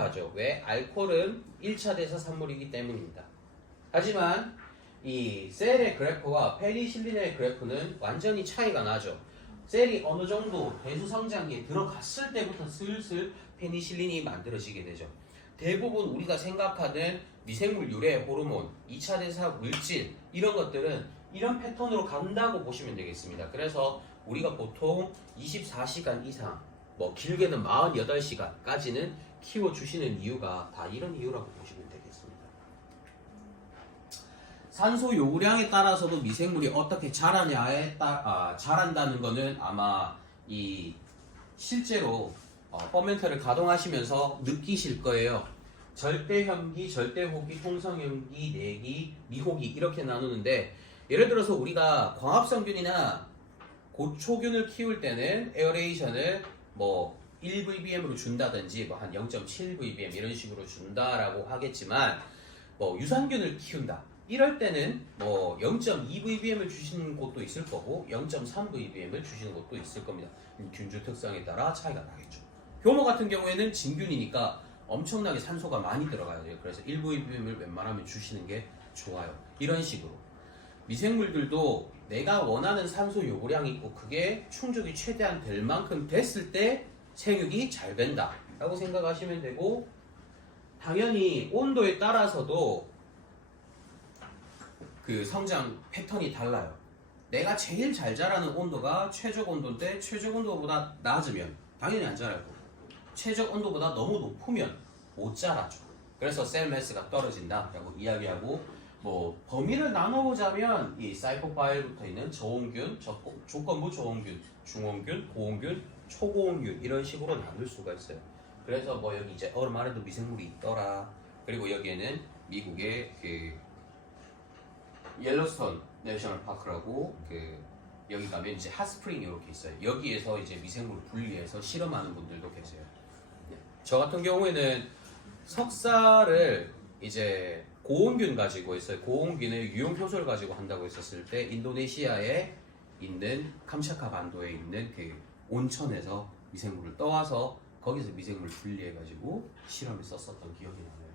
비슷하죠. 왜? 알코올은 1차 대사 산물이기 때문입니다. 하지만 이 셀의 그래프와 페니실린의 그래프는 완전히 차이가 나죠. 셀이 어느 정도 대수성장기에 들어갔을 때부터 슬슬 페니실린이 만들어지게 되죠. 대부분 우리가 생각하는 미생물 유래 호르몬, 2차 대사 물질 이런 것들은 이런 패턴으로 간다고 보시면 되겠습니다. 그래서 우리가 보통 24시간 이상 뭐 길게는 48시간까지는 키워주시는 이유가 다 이런 이유라고 보시면 되겠습니다. 산소 요구량에 따라서도 미생물이 어떻게 자라냐에 자란다는 거는 아마 이 실제로 퍼멘터를 가동하시면서 느끼실 거예요. 절대혐기, 절대호기, 홍성염기, 내기, 미호기 이렇게 나누는데 예를 들어서 우리가 광합성균이나 고초균을 키울 때는 에어레이션을 뭐 1vbm으로 준다든지 뭐 한 0.7vbm 이런 식으로 준다라고 하겠지만 뭐 유산균을 키운다 이럴 때는 뭐 0.2vbm을 주시는 곳도 있을 거고 0.3vbm을 주시는 곳도 있을 겁니다. 균주 특성에 따라 차이가 나겠죠. 효모 같은 경우에는 진균이니까 엄청나게 산소가 많이 들어가야 돼요. 그래서 1vbm을 웬만하면 주시는 게 좋아요. 이런 식으로 미생물들도 내가 원하는 산소 요구량이 있고 그게 충족이 최대한 될 만큼 됐을 때 생육이 잘 된다 라고 생각하시면 되고, 당연히 온도에 따라서도 그 성장 패턴이 달라요. 내가 제일 잘 자라는 온도가 최적 온도인데 최적 온도보다 낮으면 당연히 안 자랄 거고, 최적 온도보다 너무 높으면 못 자라죠. 그래서 셀 매스가 떨어진다 라고 이야기하고, 뭐 범위를 나눠보자면 이 사이토파일부터 있는 저온균, 조건부 저온균, 중온균, 고온균, 초고온균 이런 식으로 나눌 수가 있어요. 그래서 뭐 여기 이제 얼음 안에도 미생물이 있더라. 그리고 여기에는 미국의 그 옐로스톤 내셔널 파크라고 여기 가면 이제 핫스프링 이렇게 있어요. 여기에서 이제 미생물을 분리해서 실험하는 분들도 계세요. 저 같은 경우에는 석사를 이제 고온균 가지고 있어요. 고온균의 유용 효소를 가지고 한다고 했었을 때 인도네시아에 있는 캄차카 반도에 있는 그 온천에서 미생물을 떠와서 거기서 미생물을 분리해가지고 실험에 썼었던 기억이 나네요.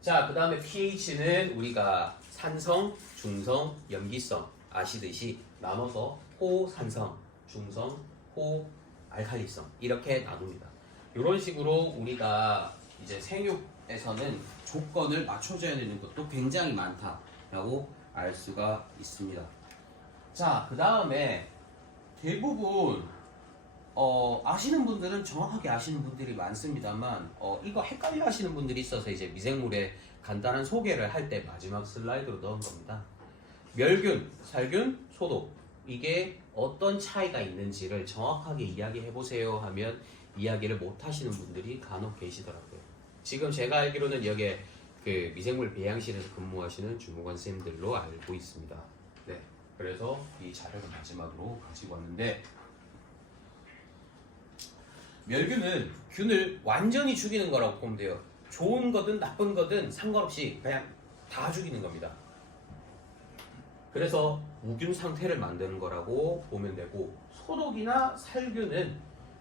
자, 그 다음에 pH는 우리가 산성, 중성, 염기성 아시듯이 나눠서 호산성, 중성, 호알칼리성 이렇게 나눕니다. 이런 식으로 우리가 이제 생육에서는 조건을 맞춰줘야 되는 것도 굉장히 많다라고 알 수가 있습니다. 자, 그 다음에 대부분 아시는 분들은 정확하게 아시는 분들이 많습니다만 이거 헷갈려 하시는 분들이 있어서 이제 미생물의 간단한 소개를 할 때 마지막 슬라이드로 넣은 겁니다. 멸균, 살균, 소독 이게 어떤 차이가 있는지를 정확하게 이야기해 보세요 하면 이야기를 못 하시는 분들이 간혹 계시더라고요. 지금 제가 알기로는 여기에 그 미생물 배양실에서 근무하시는 주무관 쌤들로 알고 있습니다. 네, 그래서 이 자료를 마지막으로 가지고 왔는데, 멸균은 균을 완전히 죽이는 거라고 보면 돼요. 좋은 거든 나쁜 거든 상관없이 그냥 다 죽이는 겁니다. 그래서 무균 상태를 만드는 거라고 보면 되고, 소독이나 살균은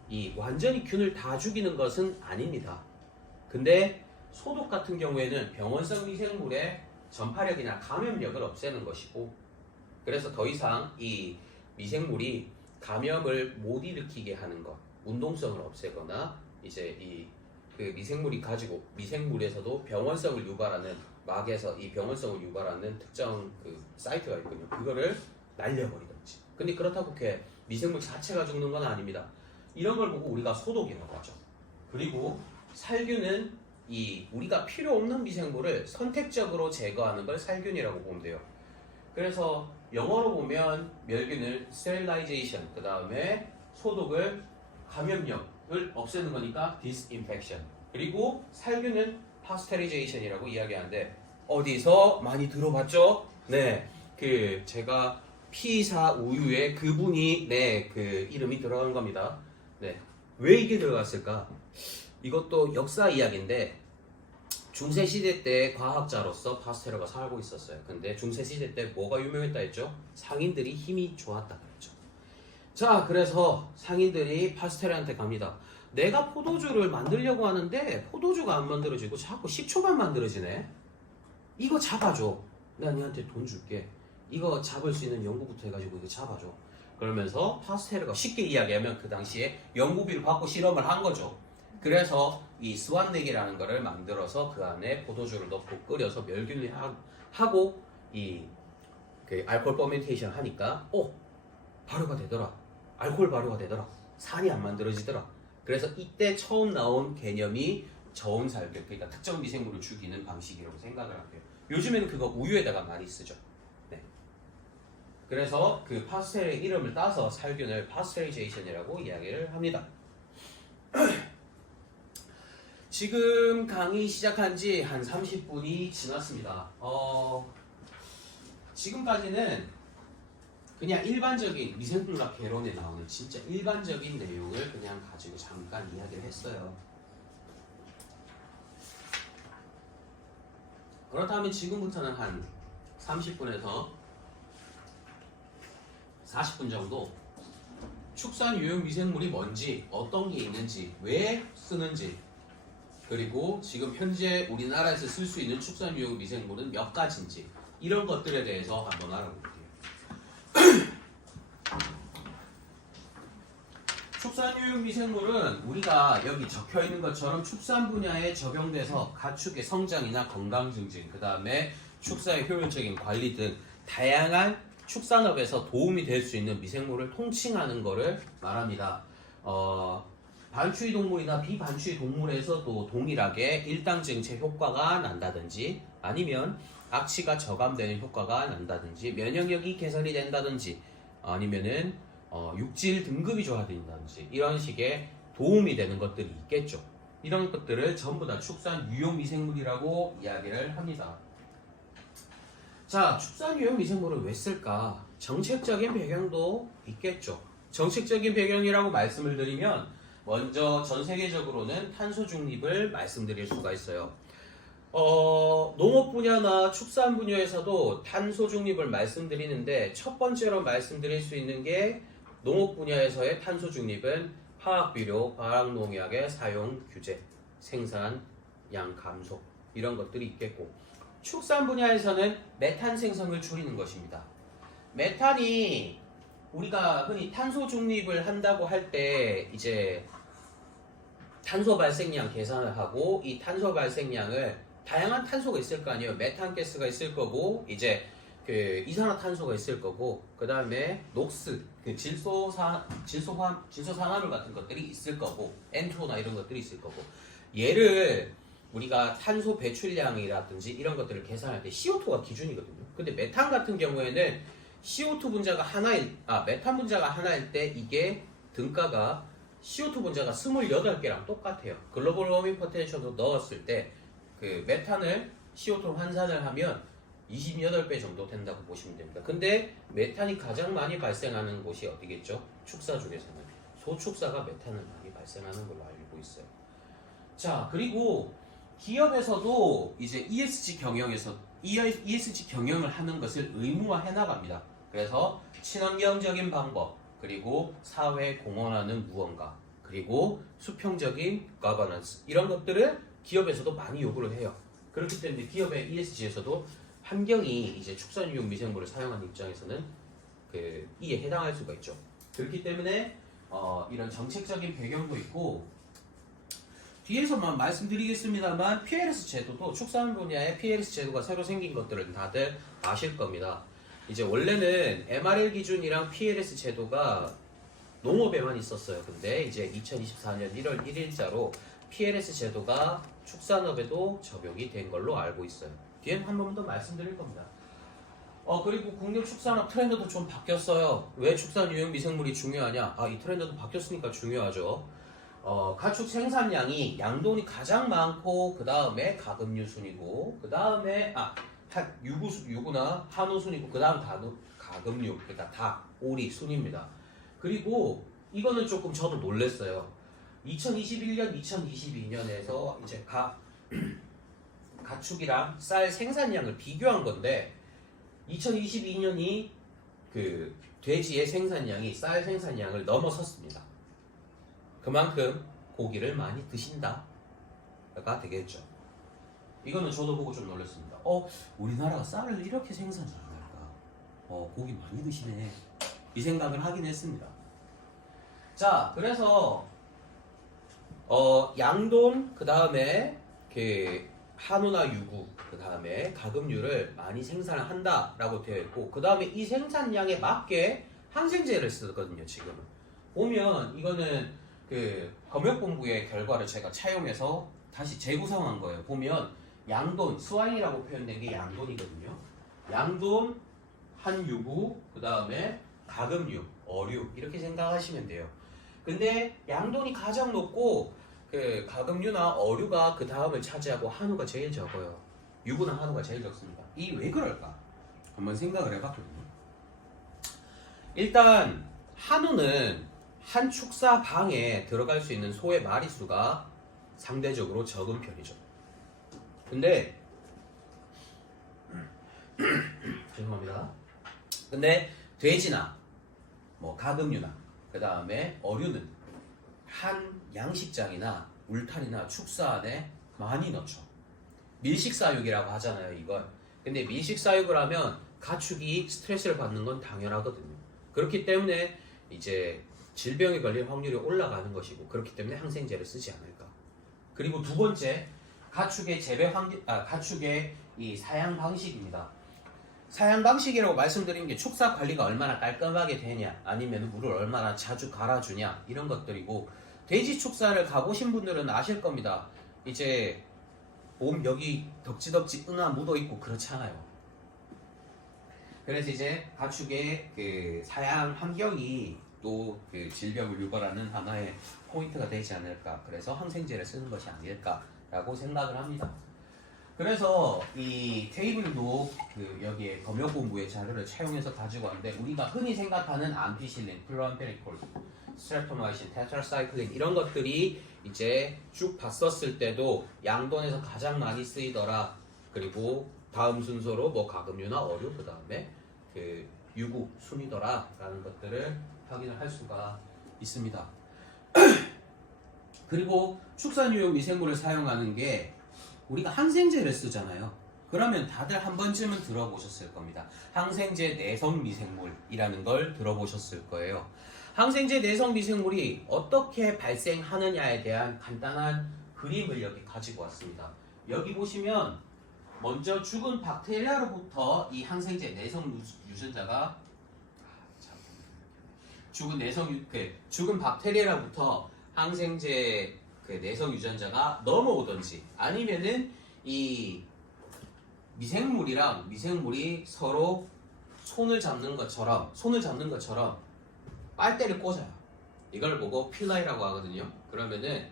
이 완전히 균을 다 죽이는 것은 아닙니다. 근데 소독 같은 경우에는 병원성 미생물의 전파력이나 감염력을 없애는 것이고, 그래서 더 이상 이 미생물이 감염을 못 일으키게 하는 것, 운동성을 없애거나 이제 그 미생물이 가지고 미생물에서도 병원성을 유발하는 막에서 이 병원성을 유발하는 특정 그 사이트가 있거든요. 그거를 날려버리든지. 근데 그렇다고 이렇게 미생물 자체가 죽는 건 아닙니다. 이런 걸 보고 우리가 소독이라고 하죠. 그리고 살균은 이 우리가 필요 없는 미생물을 선택적으로 제거하는 걸 살균이라고 보면 돼요. 그래서 영어로 보면 멸균을 sterilization, 그 다음에 소독을 감염력을 없애는 거니까 disinfection, 그리고 살균은 pasteurization이라고 이야기하는데 어디서 많이 들어봤죠? 네, 그 제가 피사 우유에 그분이 그 이름이 들어간 겁니다. 네, 왜 이게 들어갔을까? 이것도 역사 이야기인데, 중세시대 때 과학자로서 파스테르가 살고 있었어요. 근데 중세시대 때 뭐가 유명했다 했죠? 상인들이 힘이 좋았다 그랬죠. 자, 그래서 상인들이 파스테르한테 갑니다. 내가 포도주를 만들려고 하는데 포도주가 안 만들어지고 자꾸 식초만 만들어지네. 이거 잡아줘. 내가 너한테 돈 줄게. 이거 잡을 수 있는 연구부터 해가지고 이거 잡아줘. 그러면서 파스텔가 쉽게 이야기하면 그 당시에 연구비를 받고 실험을 한 거죠. 그래서 이 스완넥이라는 거를 만들어서 그 안에 포도주를 넣고 끓여서 멸균을 하고 이 그 알코올 퍼멘테이션 하니까 발효가 되더라. 알코올 발효가 되더라. 산이 안 만들어지더라. 그래서 이때 처음 나온 개념이 저온 살균, 그러니까 특정 미생물을 죽이는 방식이라고 생각을 할게요. 요즘에는 그거 우유에다가 많이 쓰죠. 네. 그래서 그 파스텔의 이름을 따서 살균을 파스테리제이션이라고 이야기를 합니다. 지금 강의 시작한 지 한 30분이 지났습니다. 지금까지는 그냥 일반적인 미생물학 개론에 나오는 진짜 일반적인 내용을 그냥 가지고 잠깐 이야기를 했어요. 그렇다면 지금부터는 한 30분에서 40분 정도 축산 유용 미생물이 뭔지, 어떤 게 있는지, 왜 쓰는지, 그리고 지금 현재 우리나라에서 쓸 수 있는 축산 유용 미생물은 몇 가지인지 이런 것들에 대해서 한번 알아볼게요. 축산유용 미생물은 우리가 여기 적혀 있는 것처럼 축산 분야에 적용돼서 가축의 성장이나 건강 증진, 그 다음에 축사의 효율적인 관리 등 다양한 축산업에서 도움이 될 수 있는 미생물을 통칭하는 것을 말합니다. 반추위 동물이나 비반추위 동물에서도 동일하게 일당 증체 효과가 난다든지 아니면 악취가 저감되는 효과가 난다든지 면역력이 개선이 된다든지 아니면은 육질 등급이 좋아진다든지 이런 식의 도움이 되는 것들이 있겠죠. 이런 것들을 전부 다 축산 유용 미생물이라고 이야기를 합니다. 자, 축산 유용 미생물을 왜 쓸까? 정책적인 배경도 있겠죠. 정책적인 배경이라고 말씀을 드리면 먼저 전 세계적으로는 탄소 중립을 말씀드릴 수가 있어요. 농업 분야나 축산 분야에서도 탄소 중립을 말씀드리는데 첫 번째로 말씀드릴 수 있는 게 농업 분야에서의 탄소 중립은 화학비료, 화학농약의 사용 규제, 생산량 감소 이런 것들이 있겠고 축산 분야에서는 메탄 생성을 줄이는 것입니다. 메탄이 우리가 흔히 탄소 중립을 한다고 할 때 이제 탄소 발생량 계산을 하고 이 탄소 발생량을 다양한 탄소가 있을 거 아니에요. 메탄 가스가 있을 거고 이제 그 이산화탄소가 있을 거고 그 다음에 녹스, 그 질소산화물 같은 것들이 있을 거고 N2O나 이런 것들이 있을 거고 얘를 우리가 탄소 배출량이라든지 이런 것들을 계산할 때 CO2가 기준이거든요. 근데 메탄 같은 경우에는 CO2 분자가 메탄 분자가 하나일 때 이게 등가가 CO2 분자가 28개랑 똑같아요. 글로벌 워밍 포텐셜로 넣었을 때 그 메탄을 CO2로 환산을 하면 28배 정도 된다고 보시면 됩니다. 근데 메탄이 가장 많이 발생하는 곳이 어디겠죠? 축사 중에서는 소축사가 메탄을 많이 발생하는 걸로 알고 있어요. 자, 그리고 기업에서도 이제 ESG 경영을 하는 것을 의무화해 나갑니다. 그래서 친환경적인 방법, 그리고 사회에 공헌하는 무언가, 그리고 수평적인 거버넌스 이런 것들을 기업에서도 많이 요구를 해요. 그렇기 때문에 기업의 ESG에서도 환경이 이제 축산유용 미생물을 사용하는 입장에서는 이에 해당할 수가 있죠. 그렇기 때문에 이런 정책적인 배경도 있고 뒤에서만 말씀드리겠습니다만 PLS 제도도 축산 분야에 PLS 제도가 새로 생긴 것들은 다들 아실 겁니다. 이제 원래는 MRL 기준이랑 PLS 제도가 농업에만 있었어요. 근데 이제 2024년 1월 1일자로 PLS 제도가 축산업에도 적용이 된 걸로 알고 있어요. 뒤엔 한 번 더 말씀드릴 겁니다. 그리고 국내 축산업 트렌드도 좀 바뀌었어요. 왜 축산 유용 미생물이 중요하냐? 이 트렌드도 바뀌었으니까 중요하죠. 가축 생산량이 양돈이 가장 많고 그 다음에 가금류 순이고 그 다음에 유구나 한우 순이고 그 다음 가금류 그러니까 닭, 오리 순입니다. 그리고 이거는 조금 저도 놀랐어요. 2021년, 2022년에서 이제 가축이랑 쌀 생산량을 비교한 건데 2022년이 그 돼지의 생산량이 쌀 생산량을 넘어섰습니다. 그만큼 고기를 많이 드신다가 되겠죠. 이거는 저도 보고 좀 놀랐습니다. 우리나라가 쌀을 이렇게 생산 잘할까? 고기 많이 드시네. 이 생각을 하긴 했습니다. 자, 그래서 양돈, 그 다음에 한우나 유구, 그 다음에 가금류를 많이 생산을 한다라고 되어 있고, 그 다음에 이 생산량에 맞게 항생제를 쓰거든요. 지금은 보면 이거는 검역본부의 결과를 제가 차용해서 다시 재구성한 거예요. 보면 양돈, 스와인이라고 표현된 게 양돈이거든요. 양돈, 한유구, 그 다음에 가금류, 어류 이렇게 생각하시면 돼요. 근데 양돈이 가장 높고 가금류나 어류가 그 다음을 차지하고 한우가 제일 적어요. 유구나 한우가 제일 적습니다. 이 왜 그럴까? 한번 생각을 해봤거든요. 일단 한우는 한 축사방에 들어갈 수 있는 소의 마리수가 상대적으로 적은 편이죠. 근데 죄송합니다. 근데 돼지나 가금류나 그 다음에 어류는 한 양식장이나 울타리나 축사 안에 많이 넣죠. 밀식사육이라고 하잖아요, 이걸. 근데 밀식사육을 하면 가축이 스트레스를 받는 건 당연하거든요. 그렇기 때문에 이제 질병에 걸릴 확률이 올라가는 것이고, 그렇기 때문에 항생제를 쓰지 않을까. 그리고 두 번째, 가축의 가축의 이 사양 방식입니다. 사양 방식이라고 말씀드린 게 축사 관리가 얼마나 깔끔하게 되냐, 아니면 물을 얼마나 자주 갈아주냐, 이런 것들이고, 돼지 축사를 가보신 분들은 아실 겁니다. 이제 몸 여기 덕지덕지 응아 묻어있고 그렇잖아요. 그래서 이제 가축의 사양 환경이 또 질병을 유발하는 하나의 포인트가 되지 않을까. 그래서 항생제를 쓰는 것이 아닐까라고 생각을 합니다. 그래서 이 테이블도 여기에 검역본부의 자료를 차용해서 가지고 왔는데, 우리가 흔히 생각하는 암피실린, 플로암페니콜, 스트랩토마이신, 테트라사이클린 이런 것들이 이제 쭉 봤었을 때도 양돈에서 가장 많이 쓰이더라. 그리고 다음 순서로 가금류나 어류, 그 다음에 유구 순이더라 라는 것들을 확인을 할 수가 있습니다. 그리고 축산유용 미생물을 사용하는 게 우리가 항생제를 쓰잖아요. 그러면 다들 한 번쯤은 들어보셨을 겁니다. 항생제 내성 미생물이라는 걸 들어보셨을 거예요. 항생제 내성 미생물이 어떻게 발생하느냐에 대한 간단한 그림을 여기 가지고 왔습니다. 여기 보시면 먼저 죽은 박테리아로부터 이 항생제 내성 유전자가 죽은 박테리아로부터 항생제 내성 유전자가 넘어오든지, 아니면은 이 미생물이 서로 손을 잡는 것처럼 빨대를 꽂아요. 이걸 보고 필라이라고 하거든요. 그러면은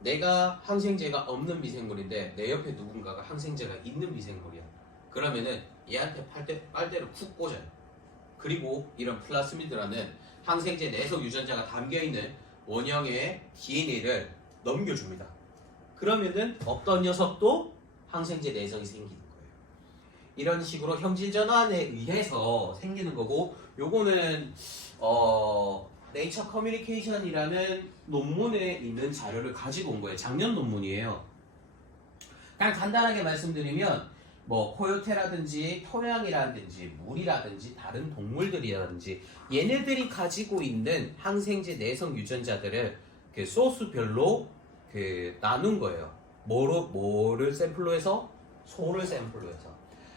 내가 항생제가 없는 미생물인데 내 옆에 누군가가 항생제가 있는 미생물이야. 그러면은 얘한테 빨대를 쿡 꽂아요. 그리고 이런 플라스미드라는 항생제 내성 유전자가 담겨있는 원형의 DNA를 넘겨줍니다. 그러면은 없던 녀석도 항생제 내성이 생기는 거예요. 이런 식으로 형질 전환에 의해서 생기는 거고, 요거는 네이처 커뮤니케이션이라는 논문에 있는 자료를 가지고 온 거예요. 작년 논문이에요. 그냥 간단하게 말씀드리면 코요테라든지 토양이라든지 물이라든지 다른 동물들이라든지 얘네들이 가지고 있는 항생제 내성 유전자들을 소스별로 나눈 거예요. 뭐를 샘플로 해서? 소를 샘플로 해서.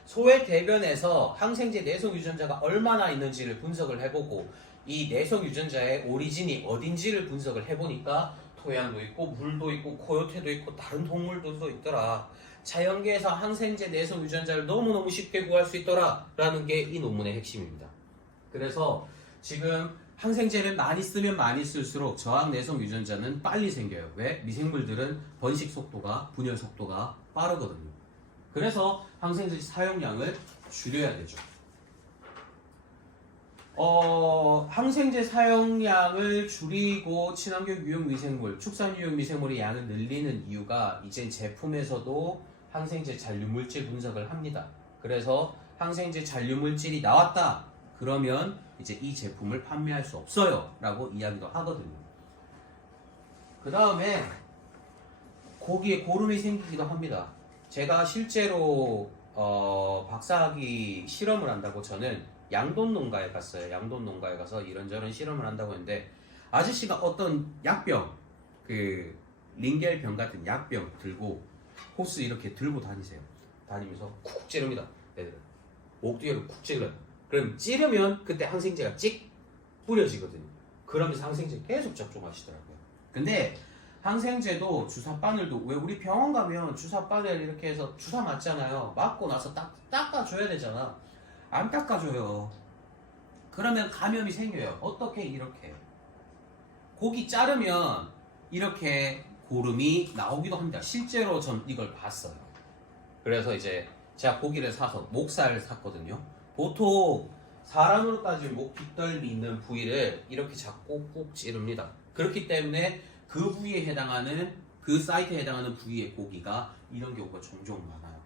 소의 대변에서 항생제 내성 유전자가 얼마나 있는지를 분석을 해보고, 이 내성 유전자의 오리진이 어딘지를 분석을 해보니까 토양도 있고 물도 있고 코요테도 있고 다른 동물들도 있더라. 자연계에서 항생제 내성 유전자를 너무너무 쉽게 구할 수 있더라 라는 게 이 논문의 핵심입니다. 그래서 지금 항생제를 많이 쓰면 많이 쓸수록 저항 내성 유전자는 빨리 생겨요. 왜? 미생물들은 번식 속도가, 분열 속도가 빠르거든요. 그래서 항생제 사용량을 줄여야 되죠. 항생제 사용량을 줄이고 친환경 유용 미생물, 축산 유용 미생물의 양을 늘리는 이유가, 이젠 제품에서도 항생제 잔류물질 분석을 합니다. 그래서 항생제 잔류물질이 나왔다 그러면 이제 이 제품을 판매할 수 없어요 라고 이야기도 하거든요. 그 다음에 고기에 고름이 생기기도 합니다. 제가 실제로 박사학위 실험을 한다고 저는 양돈 농가에 갔어요. 양돈 농가에 가서 이런저런 실험을 한다고 했는데 아저씨가 어떤 약병, 그 링겔병 같은 약병 들고 호스 이렇게 들고 다니세요. 다니면서 쿡 찌릅니다. 애들 목 뒤로 쿡 찔러요. 그럼 찌르면 그때 항생제가 찍 뿌려지거든요. 그러면서 항생제 계속 접종하시더라고요. 근데 항생제도 주사 바늘도 왜 우리 병원 가면 주사 바늘 이렇게 해서 주사 맞잖아요. 맞고 나서 닦아줘야 되잖아. 안 닦아줘요. 그러면 감염이 생겨요. 어떻게 이렇게 고기 자르면 이렇게 고름이 나오기도 합니다. 실제로 전 이걸 봤어요. 그래서 이제 제가 고기를 사서 목살을 샀거든요. 보통 사람으로 따지면 목 뒷덜미 있는 부위를 이렇게 잡고 꾹 찌릅니다. 그렇기 때문에 그 부위에 해당하는 그 사이트에 해당하는 부위의 고기가 이런 경우가 종종 많아요.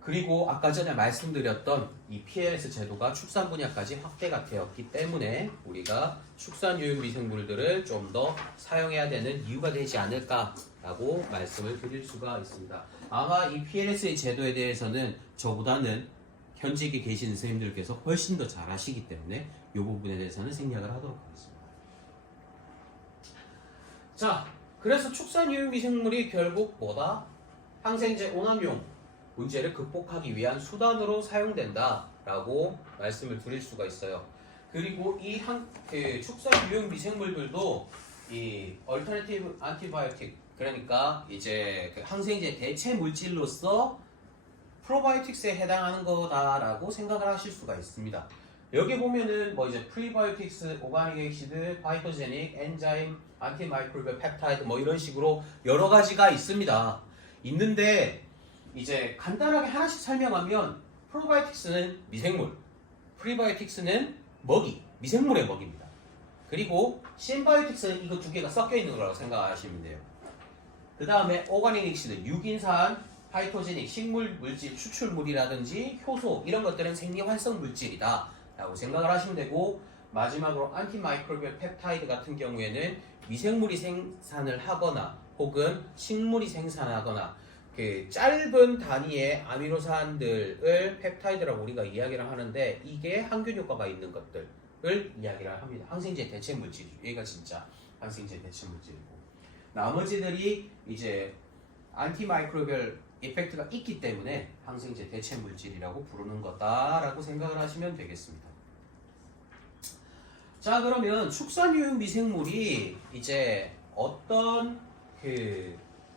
그리고 아까 전에 말씀드렸던 이 PLS 제도가 축산 분야까지 확대가 되었기 때문에 우리가 축산 유해 미생물들을 좀 더 사용해야 되는 이유가 되지 않을까라고 말씀을 드릴 수가 있습니다. 아마 이 PLS 제도에 대해서는 저보다는 현직에 계신 선생님들께서 훨씬 더 잘 아시기 때문에 이 부분에 대해서는 생략을 하도록 하겠습니다. 자, 그래서 축산 유해 미생물이 결국 뭐다? 항생제 오남용 문제를 극복하기 위한 수단으로 사용된다라고 말씀을 드릴 수가 있어요. 그리고 이 축산 유형 미생물들도 이 얼터내티브 안티바이오틱 그러니까 이제 그 항생제 대체 물질로서 프로바이오틱스에 해당하는 거다라고 생각을 하실 수가 있습니다. 여기 보면은 뭐 이제 프리바이오틱스, 오가닉 액시드, 파이토제닉, 엔자임, 안티마이크로비얼 펩타이드 뭐 이런 식으로 여러 가지가 있습니다. 있는데 이제 간단하게 하나씩 설명하면 프로바이오틱스는 미생물, 프리바이오틱스는 먹이, 미생물의 먹이입니다. 그리고 심바이오틱스는 이거 두 개가 섞여 있는 거라고 생각하시면 돼요. 그 다음에 오가닉 액시드, 유기산, 파이토제닉, 식물 물질 추출물이라든지 효소 이런 것들은 생리활성 물질이다 라고 생각을 하시면 되고 마지막으로 안티마이크로비얼 펩타이드 같은 경우에는 미생물이 생산을 하거나 혹은 식물이 생산하거나 그 짧은 단위의 아미노산들을 펩타이드라고 우리가 이야기를 하는데 이게 항균 효과가 있는 것들을 이야기를 합니다. 항생제 대체 물질이죠. 얘가 진짜 항생제 대체 물질이고 나머지들이 이제 안티마이크로비얼 이펙트가 있기 때문에 항생제 대체 물질이라고 부르는 거다라고 생각을 하시면 되겠습니다. 자, 그러면 축산 유형 미생물이 이제 어떤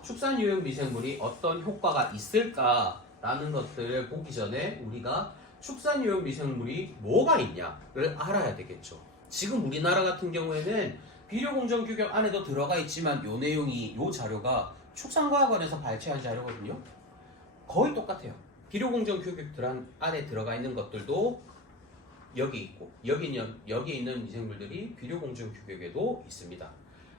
축산 유형 미생물이 어떤 효과가 있을까라는 것들을 보기 전에 우리가 축산 유형 미생물이 뭐가 있냐를 알아야 되겠죠. 지금 우리나라 같은 경우에는 비료공정 규격 안에도 들어가 있지만 요 내용이 요 자료가 축산과학원에서 발췌한 자료거든요. 거의 똑같아요. 비료공정 규격 안에 들어가 있는 것들도 여기 있고 여기 있는 미생물들이 비료공정 규격에도 있습니다.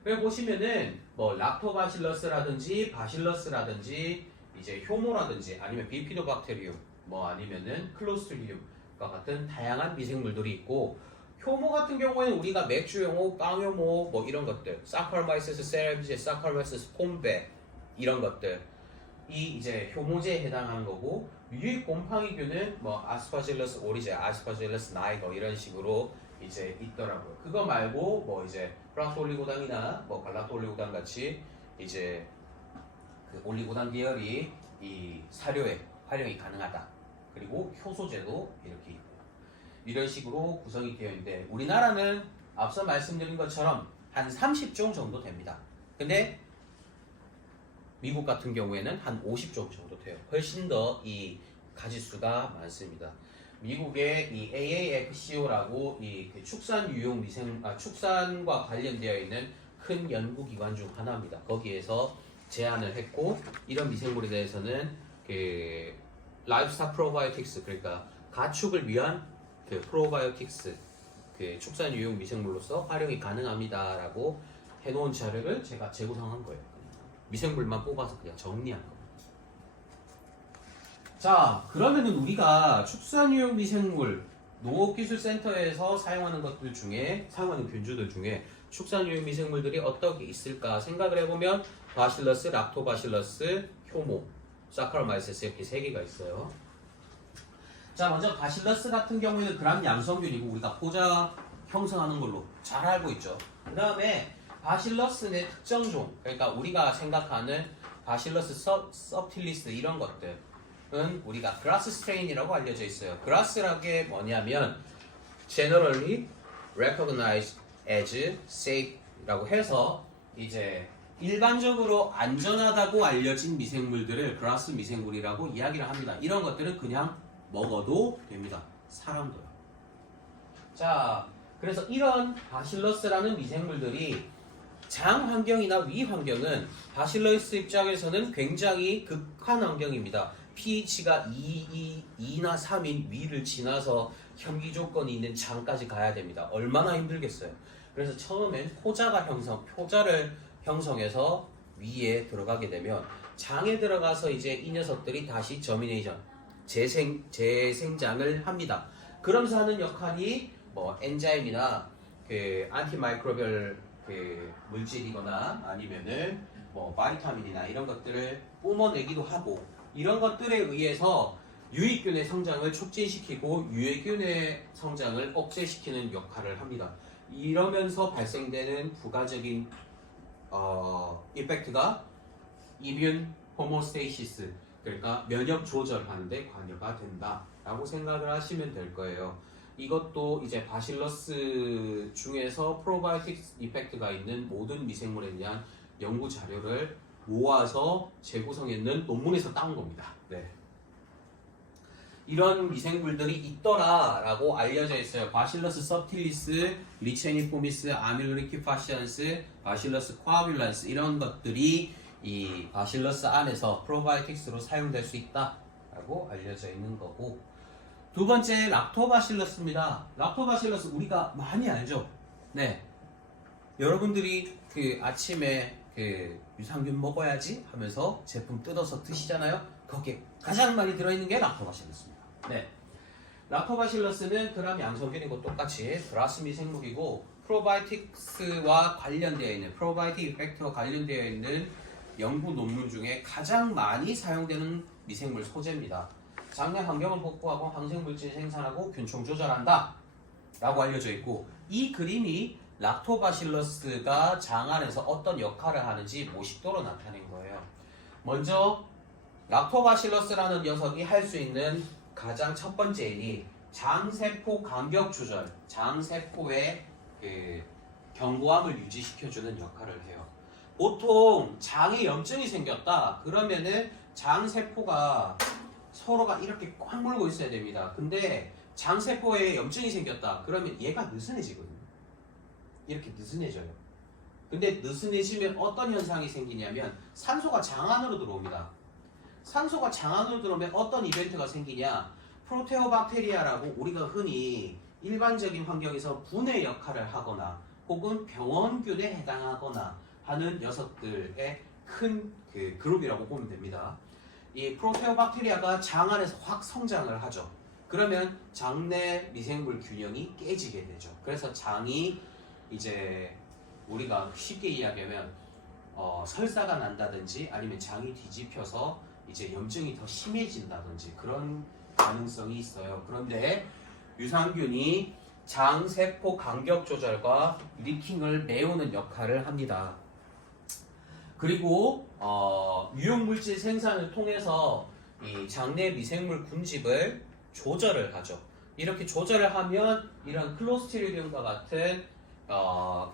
그래 보시면은 뭐 락토바실러스라든지 바실러스라든지 이제 효모라든지 아니면 비피도박테리움 뭐 아니면은 클로스트리디움과 같은 다양한 미생물들이 있고 효모 같은 경우에는 우리가 맥주효모, 빵효모 뭐 이런 것들 사카르마이세스 세라피제, 사카르마이세스 폼베 이런 것들 이 이제 효모제에 해당하는 거고 유익 곰팡이균은 뭐 아스파질러스 오리제, 아스파질러스 나이거 이런 식으로 이제 있더라고요. 그거 말고 뭐 이제 플락토올리고당이나 뭐 갈락토올리고당 같이 이제 그 올리고당 계열이 이 사료에 활용이 가능하다. 그리고 효소제도 이렇게 있고 이런 식으로 구성이 되어 있는데 우리나라는 앞서 말씀드린 것처럼 한 30종 정도 됩니다. 근데 미국 같은 경우에는 한 50종 정도 돼요. 훨씬 더 이 가지수가 많습니다. 미국의 이 AAFCO라고 이 축산 유용 축산과 관련되어 있는 큰 연구기관 중 하나입니다. 거기에서 제안을 했고 이런 미생물에 대해서는 그 라이브스탁 프로바이오틱스 그러니까 가축을 위한 그 프로바이오틱스 그 축산 유용 미생물로서 활용이 가능합니다라고 해놓은 자료를 제가 제공한 거예요. 미생물만 뽑아서 그냥 정리한 겁니다. 자, 그러면은 우리가 축산유형 미생물 농업기술센터에서 사용하는 것들 중에 사용하는 균주들 중에 축산유형 미생물들이 어떻게 있을까 생각을 해보면 바실러스, 락토바실러스, 효모, 사카로마이세스 이렇게 세 개가 있어요. 자, 먼저 바실러스 같은 경우에는 그람 양성균이고 우리가 포자 형성하는 걸로 잘 알고 있죠. 그 다음에 바실러스의 특정종, 그러니까 우리가 생각하는 바실러스 서브틸리스 이런 것들은 우리가 그라스 스트레인이라고 알려져 있어요. 그라스라는 게 뭐냐면 generally recognized as safe라고 해서 이제 일반적으로 안전하다고 알려진 미생물들을 그라스 미생물이라고 이야기를 합니다. 이런 것들은 그냥 먹어도 됩니다. 사람도요. 자, 그래서 이런 바실러스라는 미생물들이 장 환경이나 위 환경은 바실러스 입장에서는 굉장히 극한 환경입니다. pH가 2나 3인 위를 지나서 현기 조건이 있는 장까지 가야 됩니다. 얼마나 힘들겠어요. 그래서 처음엔 표자를 형성해서 위에 들어가게 되면 장에 들어가서 이제 이 녀석들이 다시 저미네이션, 재생장을 합니다. 그러면서 하는 역할이 뭐 엔자임이나 그 안티마이크로비얼 그 물질이거나 아니면은 뭐 바이타민이나 이런 것들을 뿜어내기도 하고 이런 것들에 의해서 유익균의 성장을 촉진시키고 유해균의 성장을 억제시키는 역할을 합니다. 이러면서 발생되는 부가적인 이펙트가 이뮨 호모스테이시스, 그러니까 면역 조절하는 데 관여가 된다라고 생각을 하시면 될 거예요. 이것도 이제 바실러스 중에서 프로바이오틱스 이펙트가 있는 모든 미생물에 대한 연구 자료를 모아서 재구성했는 논문에서 따온 겁니다. 네. 이런 미생물들이 있더라라고 알려져 있어요. 바실러스 서브틸리스, 리체니포미스, 아밀리키파시안스, 바실러스 코아뷸란스 이런 것들이 이 바실러스 안에서 프로바이오틱스로 사용될 수 있다라고 알려져 있는 거고, 두 번째 락토바실러스입니다. 락토바실러스 우리가 많이 알죠? 네. 여러분들이 그 아침에 그 유산균 먹어야지 하면서 제품 뜯어서 드시잖아요. 거기에 가장 많이 들어있는 게 락토바실러스입니다. 네. 락토바실러스는 그람 양성균이고 똑같이 그라스 미생물이고 프로바이오틱스와 관련되어 있는 프로바이오틱 이펙트와 관련되어 있는 연구 논문 중에 가장 많이 사용되는 미생물 소재입니다. 장내 환경을 복구하고 항생물질 생산하고 균총 조절한다 라고 알려져 있고, 이 그림이 락토바실러스가 장 안에서 어떤 역할을 하는지 모식도로 나타낸 거예요. 먼저 락토바실러스라는 녀석이 할 수 있는 가장 첫 번째 일이 장세포 간격 조절, 장세포의 그 견고함을 유지시켜주는 역할을 해요. 보통 장에 염증이 생겼다 그러면은 장세포가 서로가 이렇게 꽉 물고 있어야 됩니다. 근데 장세포에 염증이 생겼다 그러면 얘가 느슨해지거든요. 이렇게 느슨해져요. 근데 느슨해지면 어떤 현상이 생기냐면 산소가 장 안으로 들어옵니다. 산소가 장 안으로 들어오면 어떤 이벤트가 생기냐, 프로테오박테리아라고 우리가 흔히 일반적인 환경에서 분해 역할을 하거나 혹은 병원균에 해당하거나 하는 녀석들의 큰 그 그룹이라고 보면 됩니다. 이 프로테오박테리아가 장 안에서 확 성장을 하죠. 그러면 장내 미생물 균형이 깨지게 되죠. 그래서 장이 이제 우리가 쉽게 이야기하면 설사가 난다든지 아니면 장이 뒤집혀서 이제 염증이 더 심해진다든지 그런 가능성이 있어요. 그런데 유산균이 장세포 간격 조절과 리킹을 메우는 역할을 합니다. 그리고 유용물질 생산을 통해서 이 장내 미생물 군집을 조절을 하죠. 이렇게 조절을 하면 이런 클로스트리디움과 같은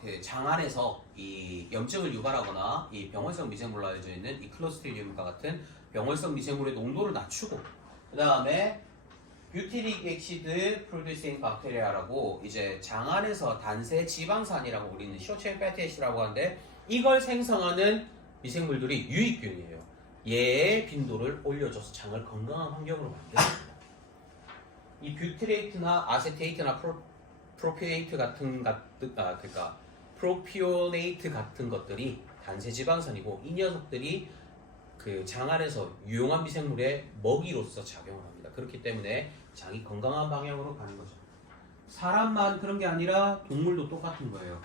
그 장 안에서 이 염증을 유발하거나 이 병원성 미생물로 알려져 있는 이 클로스트리디움과 같은 병원성 미생물의 농도를 낮추고, 그 다음에 뷰티릭 액시드 프로듀싱 박테리아라고 이제 장 안에서 단세 지방산이라고 우리는 쇼체인 패티에시라고 하는데 이걸 생성하는 미생물들이 유익균이에요. 얘의 빈도를 올려줘서 장을 건강한 환경으로 만들어줍니다. 이 뷰티레이트나 아세테이트나 프로피오네이트 같은 것들이 단세 지방산이고 이 녀석들이 그 장 안에서 유용한 미생물의 먹이로서 작용을 합니다. 그렇기 때문에 장이 건강한 방향으로 가는 거죠. 사람만 그런 게 아니라 동물도 똑같은 거예요.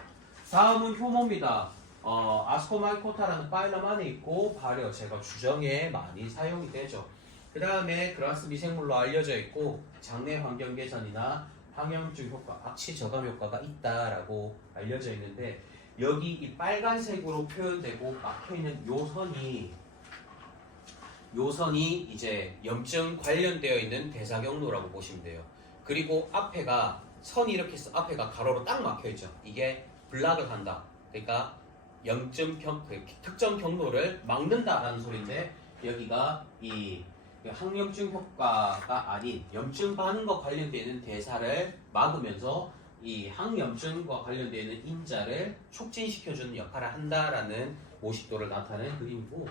다음은 효모입니다. 아스코마이코타라는 파일럼 안에 있고 발효, 제거, 주정에 많이 사용이 되죠. 그 다음에 그라스 미생물로 알려져 있고 장내 환경 개선이나 항염증 효과, 악취 저감 효과가 있다라고 알려져 있는데 여기 이 빨간색으로 표현되고 막혀있는 요선이 이제 염증 관련되어 있는 대사 경로라고 보시면 돼요. 그리고 앞에가 선이 이렇게 앞에가 가로로 딱 막혀있죠. 이게 블락을 한다. 그러니까 특정 경로를 막는다라는 소리인데 여기가 이 항염증 효과가 아닌 염증 반응과 관련되는 대사를 막으면서 이 항염증과 관련되는 인자를 촉진시켜주는 역할을 한다라는 모식도를 나타내는 그림이고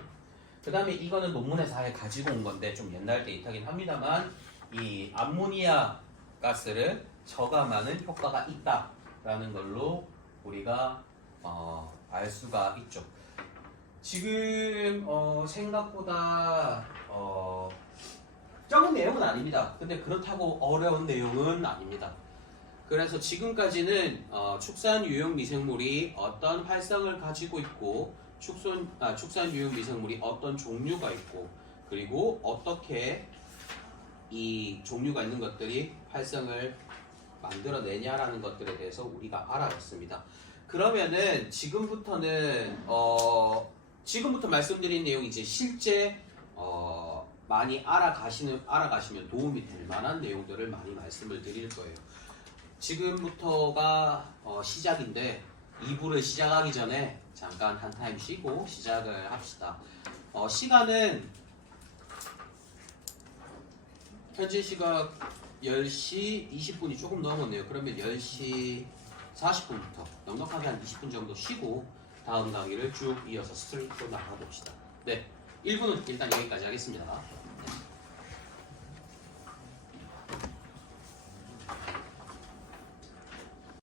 그 다음에 이거는 논문에서 아예 가지고 온 건데 좀 옛날 데이터긴 합니다만 이 암모니아 가스를 저감하는 효과가 있다라는 걸로 우리가 알 수가 있죠. 지금 생각보다 적은 내용은 아닙니다. 근데 그렇다고 어려운 내용은 아닙니다. 그래서 지금까지는 축산 유용 미생물이 어떤 활성을 가지고 있고 축산 유용 미생물이 어떤 종류가 있고 그리고 어떻게 이 종류가 있는 것들이 활성을 만들어내냐라는 것들에 대해서 우리가 알아봤습니다. 그러면은 지금부터 말씀드린 내용이 이제 실제 많이 알아가시면 도움이 될 만한 내용들을 많이 말씀을 드릴 거예요. 지금부터가 시작인데 2부를 시작하기 전에 잠깐 한 타임 쉬고 시작을 합시다. 시간은 현재 시각 10시 20분이 조금 넘었네요. 그러면 10시 40분부터 넉넉하게 한 20분 정도 쉬고 다음 강의를 쭉 이어서 스트레이트로 나가봅시다. 네, 1부는 일단 여기까지 하겠습니다.